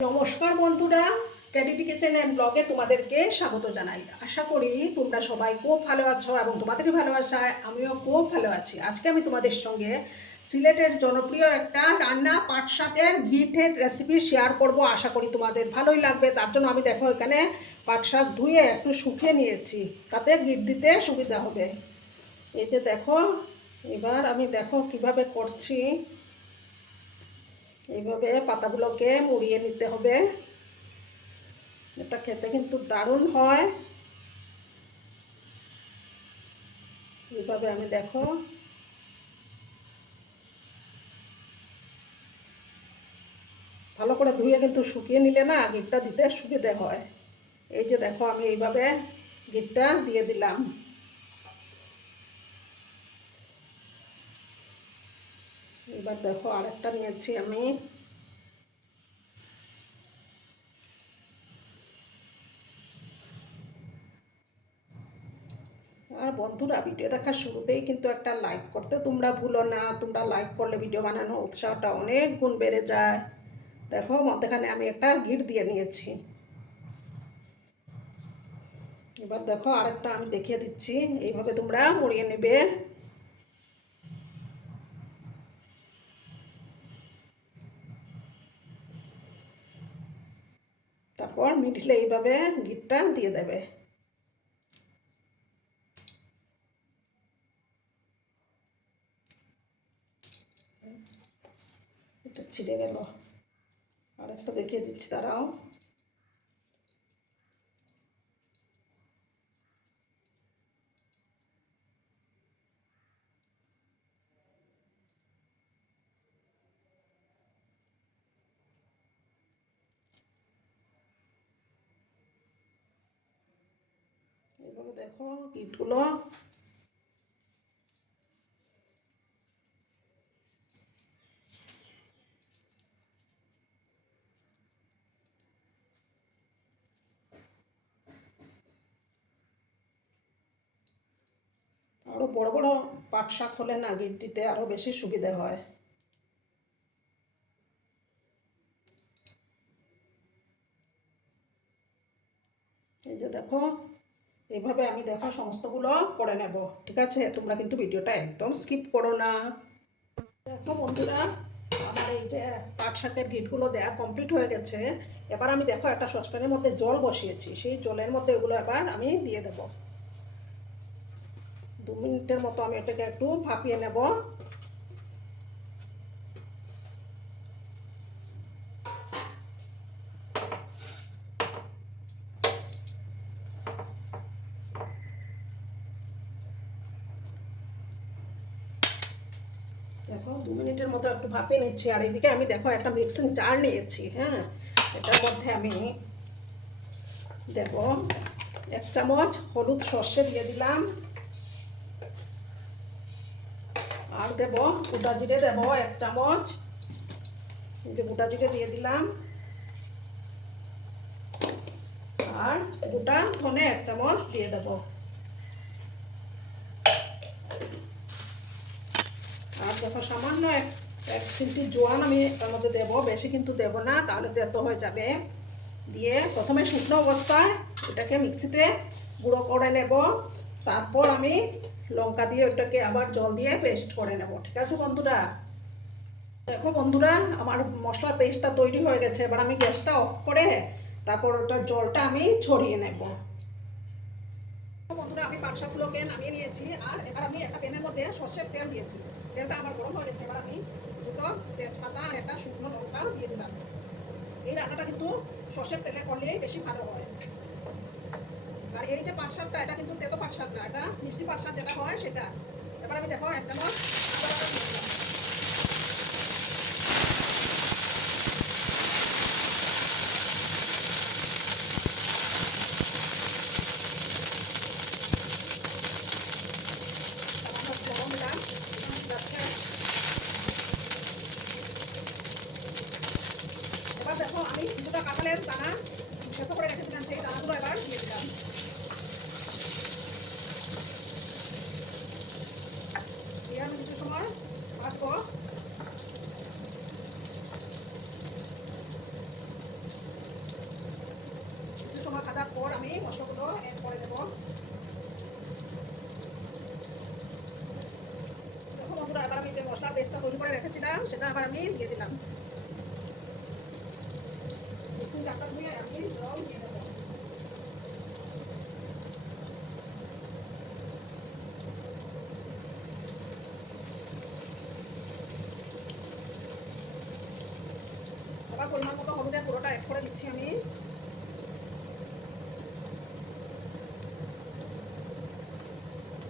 নমস্কার বন্ধুরা ক্যাডিটি kitchen and ব্লগে তোমাদেরকে স্বাগত জানাই। আশা করি তোমরা সবাই খুব ভালো আছো এবং তোমাদেরই ভালোবাসায় আমিও খুব ভালো আছি। আজকে আমি তোমাদের সঙ্গে সিলেটের জনপ্রিয় একটা রান্না পাট শাকের ঘিটের রেসিপি শেয়ার করব। আশা করি তোমাদের ভালোই লাগবে। তার জন্য আমি দেখো এখানে পাট শাক ধুয়ে একটু শুকিয়ে নিয়েছি। তাতে গিট দিতে সুবিধা হবে। এই যে দেখো, এবার আমি দেখো কীভাবে করছি। এইভাবে পাতাগুলোকে মুড়িয়ে নিতে হবে। এটা খেতে কিন্তু দারুণ হয়। এইভাবে আমি দেখো। ভালো করে ধুয়ে কিন্তু শুকিয়ে নিলে না গিটটা দিতে সুবিধে হয়। এই যে দেখো আমি এইভাবে গিটটা দিয়ে দিলাম। এবার দেখো আরেকটা নিয়েছি আমি। আর বন্ধুরা, ভিডিও দেখার শুরুতেই কিন্তু একটা লাইক করতে। তোমরা ভুলো না, তোমরা লাইক করলে ভিডিও বানানো উৎসাহটা অনেক গুণ বেড়ে যায়। দেখো, মধ্যেখানে আমি একটা গিট দিয়ে নিয়েছি। এবার দেখো আরেকটা আমি দেখিয়ে দিচ্ছি। এইভাবে তোমরা মুড়িয়ে নেবে। মিডিলে এইভাবে গিটটা দিয়ে দেবে এটা ছিঁড়ে গেল আরেকটা দেখিয়ে দিচ্ছি তারাও এভাবে দেখো ইটগুলো আরও বড় বড় পাট শাক হলে না গিট আরও বেশি সুবিধা হয়। এই যে দেখো এইভাবে আমি দেখো সমস্তগুলো করে নেব, ঠিক আছে? তোমরা কিন্তু ভিডিওটা একদম স্কিপ করো না। দেখো বন্ধুরা, আমার এই যে পাট শাকের গিটগুলো দেয়া কমপ্লিট হয়ে গেছে। এবার আমি দেখো একটা সসপ্যানের মধ্যে জল বসিয়েছি, সেই জলের মধ্যে এগুলো এবার আমি দিয়ে দেব। দু মিনিটের মতো আমি এটাকে একটু ভাপিয়ে নেব দেখো দু মতো একটু ভাপিয়ে নিচ্ছি। আর এদিকে আমি দেখো একটা মিক্সিং জার নিয়েছি হ্যাঁ? এটার মধ্যে আমি দেখো এক চামচ হলুদ সর্ষে দিয়ে দিলাম। আর দেব গোটা জিরে, দেব এক চামচ। যে গোটা জিরে দিয়ে দিলাম। আর গোটা ধনে এক চামচ দিয়ে দেবো। আর দেখো সামান্য এক এক চিমটি জোয়ান আমি তার মধ্যে দেবো, বেশি কিন্তু দেব না, তাহলে তেতো হয়ে যাবে। দিয়ে প্রথমে শুকনো অবস্থায় এটাকে মিক্সিতে গুঁড়ো করে নেব। তারপর আমি লঙ্কা দিয়ে ওটাকে আবার জল দিয়ে পেস্ট করে নেব, ঠিক আছে বন্ধুরা? দেখো বন্ধুরা, আমার মশলার পেস্টটা তৈরি হয়ে গেছে, এবার আমি গ্যাসটা অফ করে তারপর ওটার জলটা আমি ছড়িয়ে নেব। বন্ধুরা, আমি পাট শাকগুলোকে নামিয়ে নিয়েছি, আর এবার আমি একটা প্যানের মধ্যে সর্ষের তেল দিয়েছি। তেলটা আমার গরম হয়ে গেছে, এবার আমি তেজপাতা আর একটা শুকনো লঙ্কা দিয়ে দিলাম। এই রান্নাটা কিন্তু সর্ষের তেলে করলেই বেশি ভালো হয়। আর এই যে পাট শাকটা, এটা কিন্তু তেতো পাট শাক না, এটা মিষ্টি পাট শাক যেটা হয় সেটা। এবার আমি দেখো এক চামচ এবার দেখো আমি দুটো কাঁঠালের দানা সেদ্ধ করে রেখেছিলাম সেই দানাগুলো এবার দিয়ে দিলাম দিয়ে আমি কিছু সময় ভাজবো ভাজার পর আমি মশলাগুলো এড করে দেবো দেখো বন্ধুরা এবার আমি যে মশলা পেস্টটা তৈরি করে রেখেছিলাম, সেটা আবার আমি দিয়ে দিলাম। আমি পুরোটা অ্যাড করে দিচ্ছি আমি।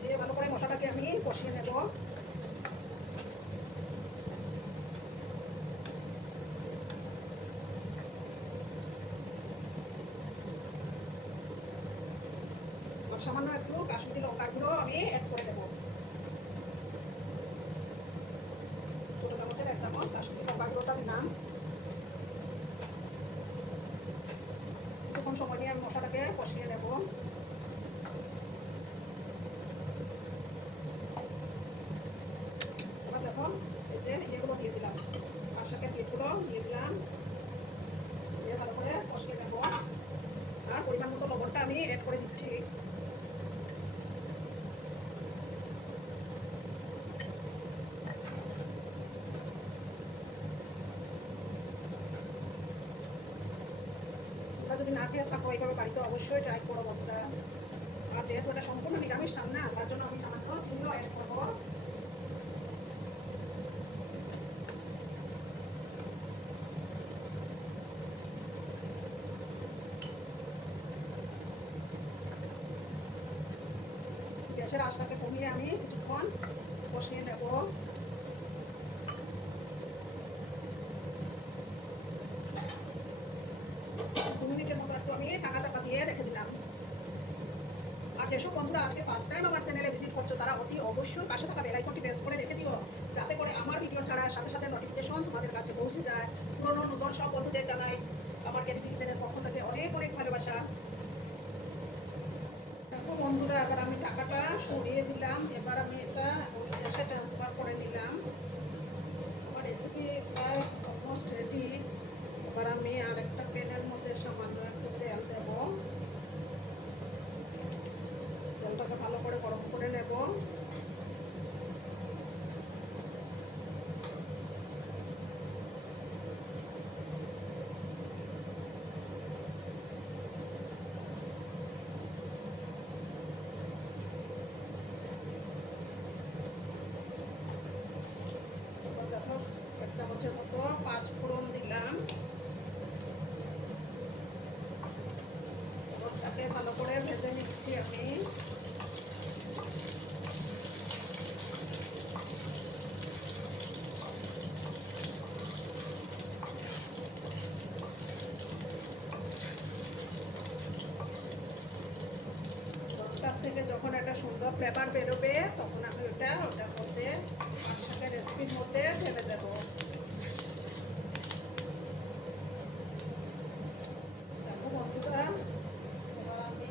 দিয়ে ভালো করে আমি কষিয়ে নেব। সামান্য একটু কাশ্মীরি লঙ্কার গুঁড়ো আমি অ্যাড করে দেবো। ছোট চামচের এক চামচ কাশ্মীরি লঙ্কার গুঁড়োটা দিলাম। কিছুক্ষণ সময় নিয়ে আমি মশলাটাকে কষিয়ে নেব। এবার দেখো, এই যে ইয়েগুলো দিয়ে দিলাম। পাঁচ শাকের দিয়ে দিলাম। দিয়ে ভালো করে কষিয়ে নেব। আর পরিমাণ মতো লবণটা আমি অ্যাড করে দিচ্ছি। তোমরা যদি না খেয়ে থাকো এইভাবে বাড়িতে অবশ্যই ট্রাই করো বন্ধুরা। আর যেহেতু এটা সম্পূর্ণ নিরামিষ রান্না, তার জন্য আমি সামান্য চিনিও অ্যাড করব। গ্যাসের আঁচটাকে কমিয়ে আমি কিছুক্ষণ বসিয়ে নেব দু মিনিটের আমি টাকা টাকা দিয়ে রেখে দিলাম। আর যেসব বন্ধুরা আজকে ফার্স্ট টাইম আমার চ্যানেলে ভিজিট করছ, তারা অতি অবশ্যই পাশে থাকা প্রেস করে রেখে দিও, যাতে করে আমার ভিডিও ছাড়ার সাথে সাথে নোটিফিকেশন তোমাদের কাছে পৌঁছে যায়। পুরোনো, নতুন সব বন্ধুদের জানাই। আমার ক্যারিটি পক্ষ থেকে অনেক অনেক ভালোবাসা। বন্ধুরা, এবার আমি টাকাটা সরিয়ে দিলাম। এবার আমি এটা দেশে ট্রান্সফার করে নিলাম আমার রেসিপি প্রায় অলমোস্ট রেডি এবার আমি আরেকটা প্যানের মধ্যে সামান্য একটু তেল দেব তেলটাকে ভালো করে গরম করে নেব এবার দেখো এক চামচের মতো পাঁচ ফোড়ন দিলাম ওটাকে ভালো করে ভেজে নিচ্ছি আমি ওটার থেকে যখন একটা সুন্দর ফ্লেভার বেরোবে তখন আমি ওটা ওটার মধ্যে একসাথে রেসিপির মধ্যে ঢেলে দেবো দেখো বন্ধুরা এবার আমি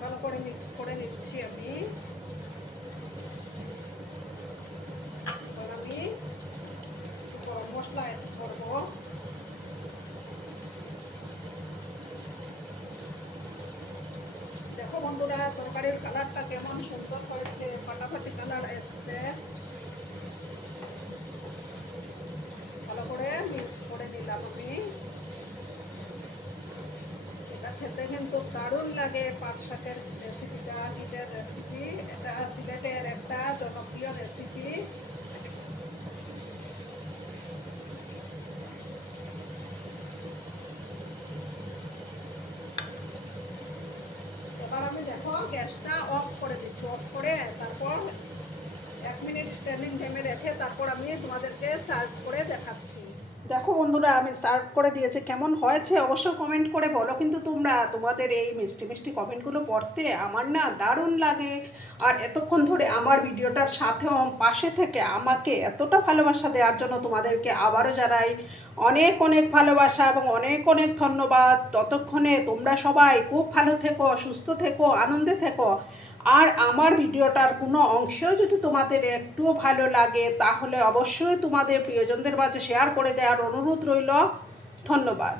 ভালো করে মিক্স করে নিচ্ছি আমি। আমি গরম মশলা অ্যাড করব। দেখো বন্ধুরা, তরকারির কালারটা কেমন? সুন্দর করেছে, ফাটাফাটি কালার এসছে ভালো করে মিক্স করে নিলাম আমি এটা খেতে কিন্তু দারুণ লাগে পাট শাকের রেসিপিটা নিজের রেসিপি এটা সিলেটের একটা জনপ্রিয় রেসিপি এবার আমি দেখো, গ্যাসটা অফ করে দিচ্ছি অফ করে তারপর এক মিনিট স্ট্যান্ডিং টাইমে রেখে তারপর আমি তোমাদেরকে সার্ভ করে দেখাচ্ছি। দেখো বন্ধুরা, আমি সার্ভ করে দিয়েছি। কেমন হয়েছে অবশ্য কমেন্ট করে বলো। কিন্তু তোমরা তোমাদের এই মিষ্টি মিষ্টি কমেন্টগুলো পড়তে আমার না দারুণ লাগে। আর এতক্ষণ ধরে আমার ভিডিওটার সাথেও পাশে থেকে আমাকে এতটা ভালোবাসা দেওয়ার জন্য তোমাদেরকে আবারও জানাই অনেক অনেক ভালোবাসা এবং অনেক অনেক ধন্যবাদ। ততক্ষণে তোমরা সবাই খুব ভালো থেকো, সুস্থ থেকো, আনন্দে থেকো। আর আমার ভিডিওটার কোনো অংশেও যদি তোমাদের একটুও ভালো লাগে, তাহলে অবশ্যই তোমাদের প্রিয়জনদের মাঝে শেয়ার করে দেওয়ার অনুরোধ রইল। ধন্যবাদ।